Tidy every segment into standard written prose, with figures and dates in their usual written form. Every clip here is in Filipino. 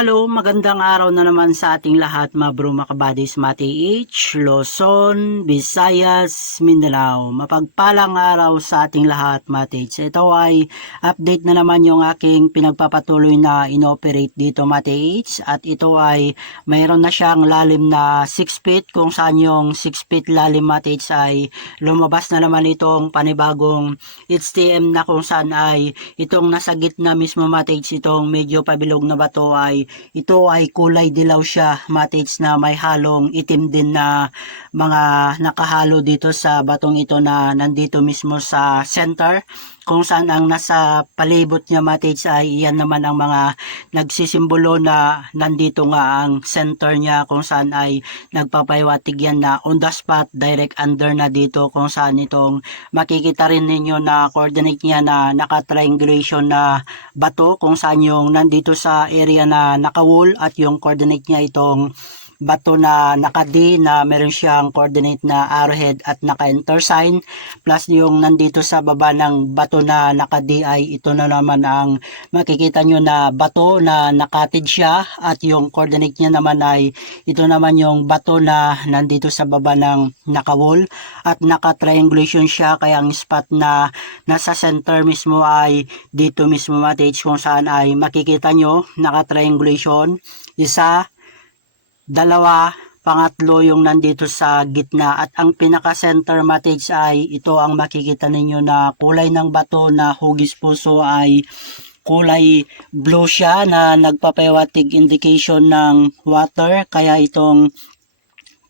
Hello, magandang araw na naman sa ating lahat, mga bro, mga kabadis, Mati-H, Luzon, Visayas, Mindanao. Mapagpalang araw sa ating lahat, Mati-H. Ito ay update na naman yung aking pinagpapatuloy na inoperate dito, Mati-H. At ito ay mayroon na siyang lalim na 6 feet, kung saan yung 6 feet lalim, Mati-H, ay lumabas na naman itong panibagong HTM na kung saan ay itong nasa gitna mismo, Mati-H, itong medyo pabilog na bato ay ito ay kulay dilaw siya, Matids, na may halong itim din na mga nakahalo dito sa batong ito na nandito mismo sa center, kung saan ang nasa palibot niya, Matids, ay iyan naman ang mga nagsisimbolo na nandito nga ang center niya, kung saan ay nagpapahiwatig yan na on the spot, direct under na dito, kung saan itong makikita rin ninyo na coordinate niya na naka-triangulation na bato, kung saan yung nandito sa area na naka-wool at yung coordinate niya itong bato na naka-D na meron siyang coordinate na arrowhead at naka-enter sign, plus yung nandito sa baba ng bato na naka-D ay ito na naman ang makikita nyo na bato na nakatid siya, at yung coordinate niya naman ay ito naman yung bato na nandito sa baba ng naka-wall at naka-triangulation siya, kaya ang spot na nasa center mismo ay dito mismo, Matage, kung saan ay makikita nyo naka-triangulation, isa, dalawa, pangatlo yung nandito sa gitna, at ang pinaka-center, Matage, ay ito ang makikita ninyo na kulay ng bato na hugis puso ay kulay blue siya na nagpapahiwatig indication ng water, kaya itong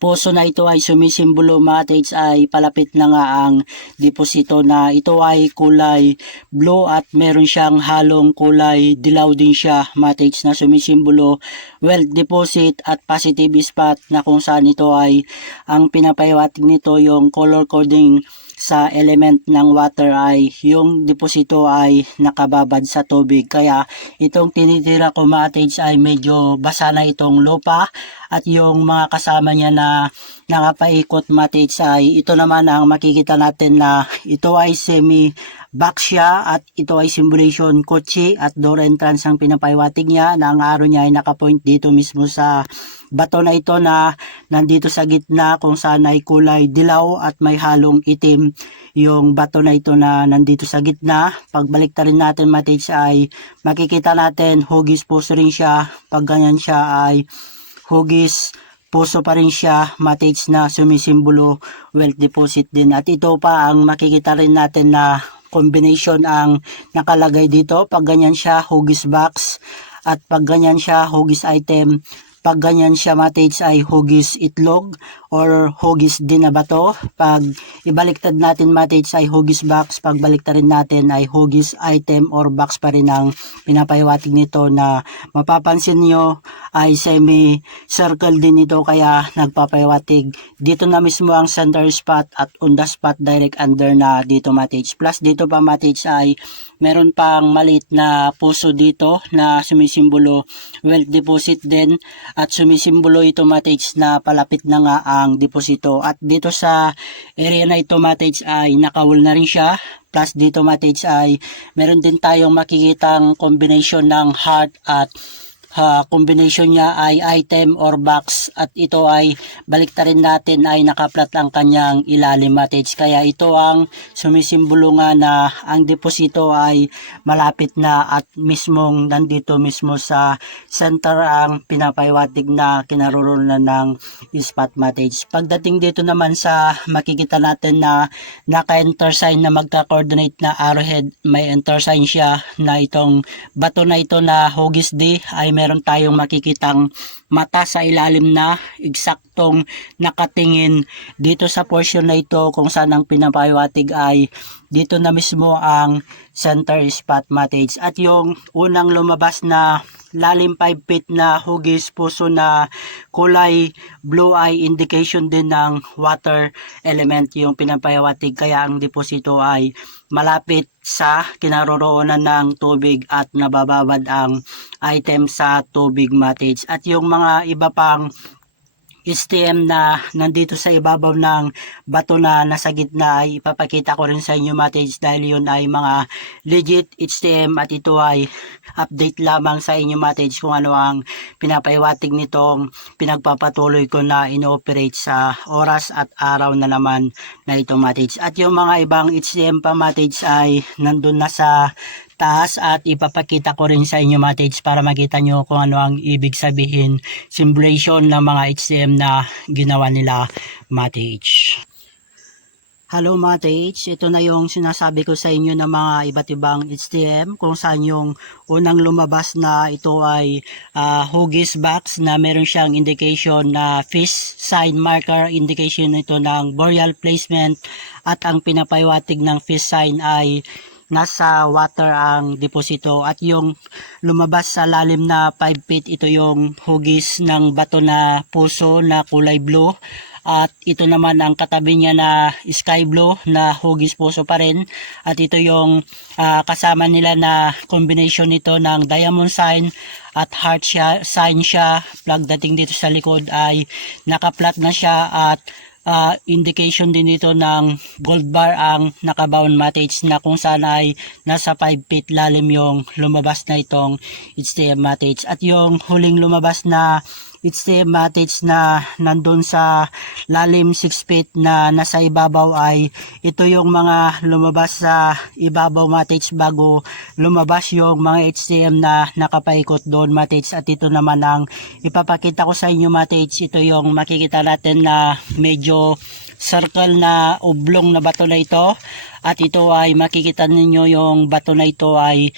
puso na ito ay sumisimbolo, Matage, ay palapit na nga ang deposito na ito ay kulay blue at meron siyang halong kulay dilaw din siya, Matage, na sumisimbolo wealth deposit at positive spot, na kung saan ito ay ang pinapahiwatig nito yung color coding sa element ng water ay yung deposito ay nakababad sa tubig, kaya itong tinitira ko, Matage, ay medyo basa na itong lupa, at yung mga kasama niya na nakapaikot, Matage, ay ito naman ang makikita natin na ito ay semi box siya, at ito ay simulation kotse at door entrance ang pinapahiwatig niya, na ang arrow niya ay nakapoint dito mismo sa bato na ito na nandito sa gitna, kung saan ay kulay dilaw at may halong itim yung bato na ito na nandito sa gitna. Pagbalik rin natin, Matage, ay makikita natin hugis puso rin siya. Pag ganyan siya ay hugis puso pa rin siya, Matage, na sumisimbolo wealth deposit din, at ito pa ang makikita rin natin na combination ang nakalagay dito. Pag ganyan siya, hugis box, at pag ganyan siya, hugis item. Pag ganyan siya, Matage, ay hugis itlog or hugis din na bato. Pag ibaliktad natin, Matage, ay hugis box. Pag baliktad rin natin ay hugis item or box pa rin ang pinapahiwatig nito, na mapapansin nyo ay semi-circle din ito, kaya nagpapahiwatig dito na mismo ang center spot at on the spot direct under na dito, Matage. Plus dito pa, Matage, ay meron pang maliit na puso dito na sumisimbolo wealth deposit din, at sumisimbolo ito, Matage, na palapit na nga ang deposito. At dito sa area na ito, Matage, ay nakawul na rin siya. Plus dito, Matage, ay meron din tayong makikitang combination ng heart, at combination niya ay item or box, at ito ay baliktarin natin ay nakaplat ang kanyang ilalim, Matage, kaya ito ang sumisimbolo nga na ang deposito ay malapit na at mismong nandito mismo sa center ang pinapahiwatig na kinaroroonan ng spot, Matage. Pagdating dito naman sa makikita natin na naka-enter sign na magka-coordinate na arrowhead, may enter sign siya na itong bato na ito na hugis D ay meron tayong makikitang mata sa ilalim na eksaktong nakatingin dito sa portion na ito, kung saan ang pinapahiwatig ay dito na mismo ang center spot, Matage. At yung unang lumabas na lalim 5 feet na hugis puso na kulay blue ay indication din ng water element yung pinapahiwatig, kaya ang deposito ay malapit sa kinaroroonan ng tubig at nabababad ang item sa tubig, Matage. At yung mga iba pang HTM na nandito sa ibabaw ng bato na nasa gitna ay ipapakita ko rin sa inyo matage dahil yun ay mga legit HTM at ito ay update lamang sa inyo matage kung ano ang pinapaiwatig nitong pinagpapatuloy ko na inoperate sa oras at araw na naman na ito matage. At yung mga ibang HTM pa matage ay nandun na sa taas at ipapakita ko rin sa inyo matage para makita nyo kung ano ang ibig sabihin simulation ng mga HTM na ginawa nila matage. Hello matage, ito na yung sinasabi ko sa inyo ng mga iba't ibang HTM kung saan yung unang lumabas na ito ay hugis box na meron siyang indication na fish sign marker, indication ito ng boreal placement at ang pinapaiwatig ng fish sign ay nasa water ang deposito at yung lumabas sa lalim na 5 feet ito yung hugis ng bato na puso na kulay blue at ito naman ang katabi niya na sky blue na hugis puso pa rin at ito yung kasama nila na combination nito ng diamond sign at heart sign siya. Pagdating dito sa likod ay nakaplat na siya at indication din dito ng gold bar ang nakabound matage na kung saan ay nasa 5 feet lalim yung lumabas na itong HTM matage. At yung huling lumabas na HTM matage na nandun sa lalim 6 feet na nasa ibabaw ay ito yung mga lumabas sa ibabaw matage bago lumabas yung mga HTM na nakapaikot doon matage. At ito naman ang ipapakita ko sa inyo matage, ito yung makikita natin na medyo circle na oblong na bato na ito at ito ay makikita ninyo yung bato na ito ay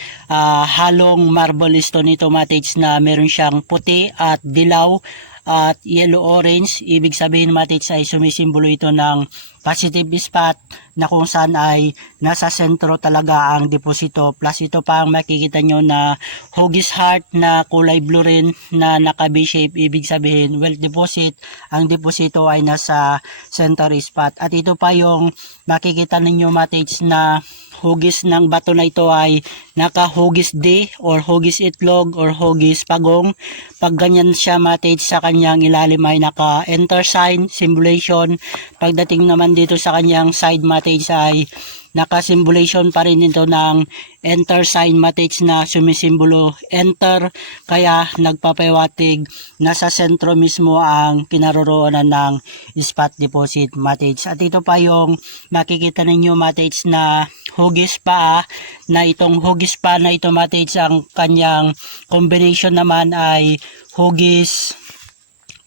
halong marble stone ito matage na meron siyang puti at dilaw at yellow orange. Ibig sabihin matage ay sumisimbolo ito ng positive spot na kung saan ay nasa sentro talaga ang deposito. Plus ito pa ang makikita nyo na hugis heart na kulay blue rin na naka B-shape. Ibig sabihin well deposit, ang deposito ay nasa center spot. At ito pa yung makikita ninyo matage na hugis ng bato na ito ay naka hugis D or hugis itlog or hugis pagong. Pag ganyan siya matage sa kanyang ilalim ay naka enter sign simulation. Pagdating naman dito sa kanyang side matage ay naka-simulation pa rin ito ng enter sign matage na sumisimbolo enter, kaya nagpapaiwatig nasa sentro mismo ang kinaroroonan ng spot deposit matage. At ito pa yung makikita ninyo matage na hugis pa na itong hugis pa na ito matage, ang kanyang combination naman ay hugis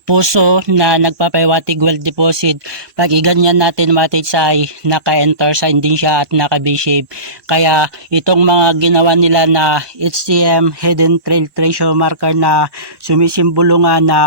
puso na nagpapaiwatig well deposit. Pag iganyan natin matage ay naka-enter sign din siya at naka B-shape. Kaya itong mga ginawa nila na HTM hidden trail tracer marker na sumisimbolo nga na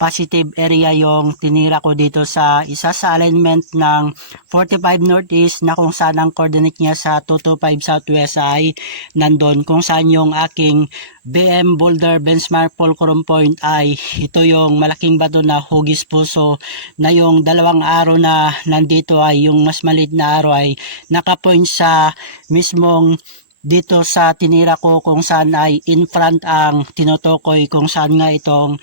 positive area yung tinira ko dito sa isa sa alignment ng 45 northeast na kung saan ang coordinate niya sa 225 southwest ay nandun kung saan yung aking BM Boulder Benchmark Fulcrum Point ay ito yung malaking bato na hugis puso na yung dalawang araw na nandito ay yung mas maliit na araw ay nakapoint sa mismong dito sa tinira ko kung saan ay in front ang tinutukoy kung saan nga itong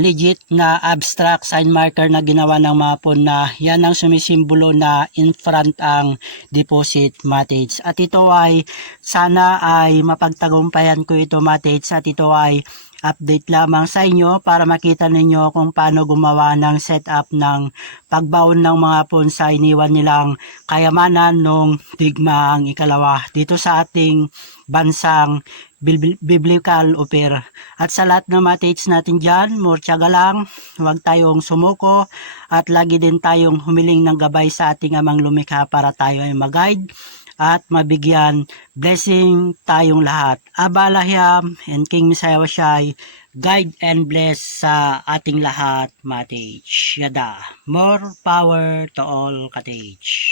legit na abstract sign marker na ginawa ng mga pon na yan ang sumisimbolo na in front ang deposit matage. At ito ay sana ay mapagtagumpayan ko ito matage at ito ay update lamang sa inyo para makita ninyo kung paano gumawa ng setup ng pagbaon ng mga pon sa iniwan nilang kayamanan nung digmaang ikalawa dito sa ating bansang biblical opera. At sa lahat ng matage natin dyan, more tiyaga lang, huwag tayong sumuko at lagi din tayong humiling ng gabay sa ating amang lumikha para tayo ay mag-guide at mabigyan blessing tayong lahat. Abalahiyam and King Messiah Washai, guide and bless sa ating lahat matage. Yada, more power to all katage.